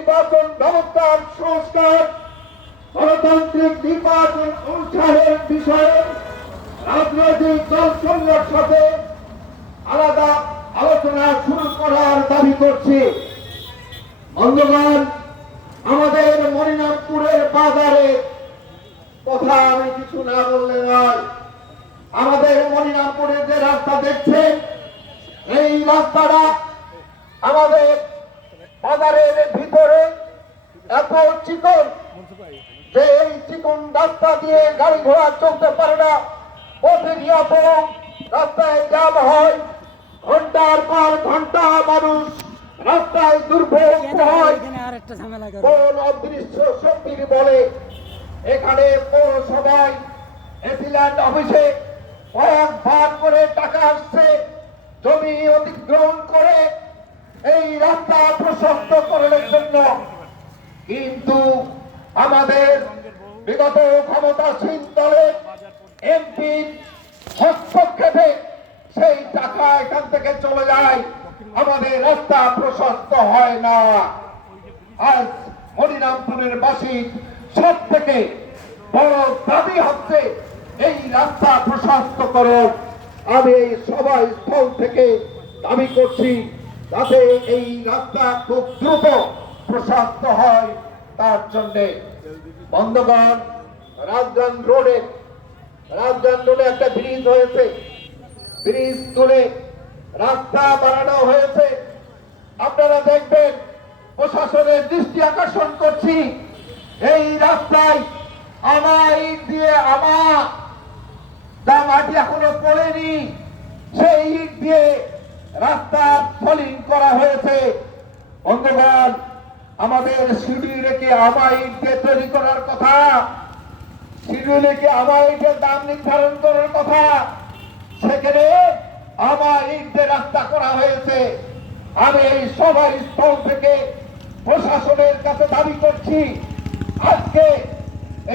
নির্বাচন ব্যবস্থার সংস্কার, গণতান্ত্রিক নির্বাচন অনুষ্ঠানের বিষয়ে রাজনৈতিক দলসমূহের সাথে আলাদা আলোচনা শুরু করার দাবি করছি। বন্ধুগণ, আমাদের মনিরামপুরের বাজারে কথা আমি কিছু না বললে নয়। আমাদের মনিরামপুরের যে রাস্তা দেখছেন, এই রাস্তাটা আমাদের বাজারের ভিতরে এত চিকন যে এই চিকন রাস্তা দিয়ে গাড়ি ঘোড়া চলতে পারে না। প্রতিনিয়ত রাস্তায় জ্যাম হয়, ঘন্টার পর ঘন্টা মানুষ রাস্তায় দুর্ভোগ হয়। কোন অদৃশ্য শক্তির বলে এখানে পৌরসভায় এসিল্যান্ড অফিসে কয়েকবার করে টাকা আসছে জমি অধিগ্রহণ করে এই রাস্তা প্রশস্ত করার জন্য, কিন্তু আমাদের বিগত ক্ষমতাসীন দলের এমপি হস্তক্ষেপে সেই টাকা এখান থেকে চলে যায়, আমাদের রাস্তা প্রশস্ত হয় না। আজ হরিরামপুরের বাসী সব থেকে বড় দাবি হচ্ছে এই রাস্তা প্রশস্ত করো। আমি এই সভায় স্থল থেকে দাবি করছি যাতে এই রাস্তা খুব দ্রুত প্রশস্ত হয়। তার জন্যে বন্ধুগণ, রাজধান রোডে একটা ব্রিজ হয়েছে, ব্রিজ তুলে রাস্তা বানানো হয়েছে। আপনারা দেখবেন, প্রশাসনের দৃষ্টি আকর্ষণ করছি, এই রাস্তায় ইট দিয়ে মাটি এখনো পড়েনি, সেই ইট দিয়ে রাস্তার ফলিং করা হয়েছে। বন্ধুগণ, আমাদের শিডিউল রেখে ইট দিয়ে তৈরি করার কথা, শিডিউল রেখে ইটের দাম নির্ধারণ করার কথা, সেখানে ইট দিয়ে রাস্তা করা হয়েছে। আমি এই সভার স্থল থেকে প্রশাসনের কাছে দাবি করছি, আজকে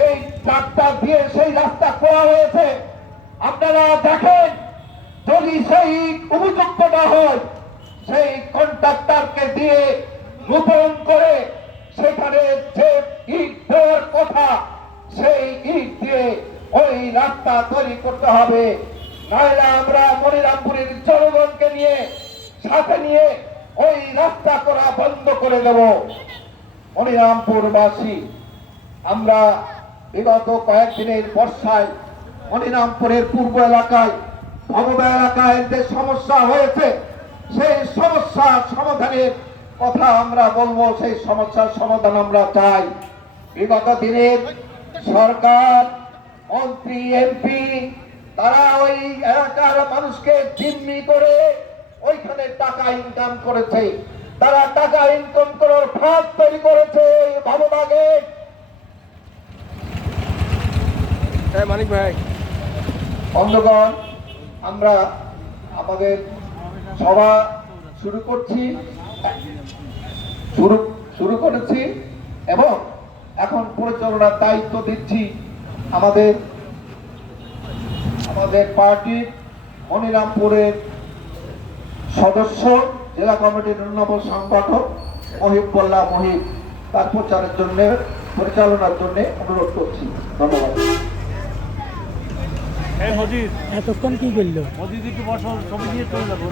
এই ট্রাক্টর দিয়ে সেই রাস্তা করা হয়েছে, আপনারা দেখেন, যদি সেই উপযুক্ত না হয় সেই কন্ট্রাক্টরকে দিয়ে নতুন করে সেখানে যে ইট দেওয়ার কথা সেই ইট দিয়ে ওই রাস্তা তৈরি করতে হবে। নাহলে আমরা মনিরামপুরের জনগণকে নিয়ে সাথে নিয়ে ওই রাস্তা করা বন্ধ করে দেব। মনিরামপুরবাসী, আমরা বিগত কয়েকদিনের বর্ষায় মনিরামপুরের পূর্ব এলাকায় ভবদা এলাকায় যে সমস্যা হয়েছে, সেই সমস্যার সমাধানের কথা আমরা বলবো, সেই সমস্যার সমাধান আমরা চাই। বিগত দিনের সরকার, মন্ত্রী, এমপি তারা ওই এলাকার মানুষকে জিম্মি করে ওইখানে টাকা ইনকাম করেছে, তারা টাকা ইনকাম করার ফাঁদ তৈরি করেছে ভববাগে। মানিক ভাই, বন্ধুগণ, আমরা আমাদের সভা শুরু করেছি এবং এখন পরিচালনার দায়িত্ব দিচ্ছি আমাদের পার্টির মনিরামপুরের সদস্য, জেলা কমিটির অন্যতম সংগঠক মহিবুল্লাহ মহিব, তার পরিচালনার জন্য অনুরোধ করছি। ধন্যবাদ। এতক্ষণ কি করলো? মোদি দিকে বসো, ছবি দিয়ে চলে যাবো।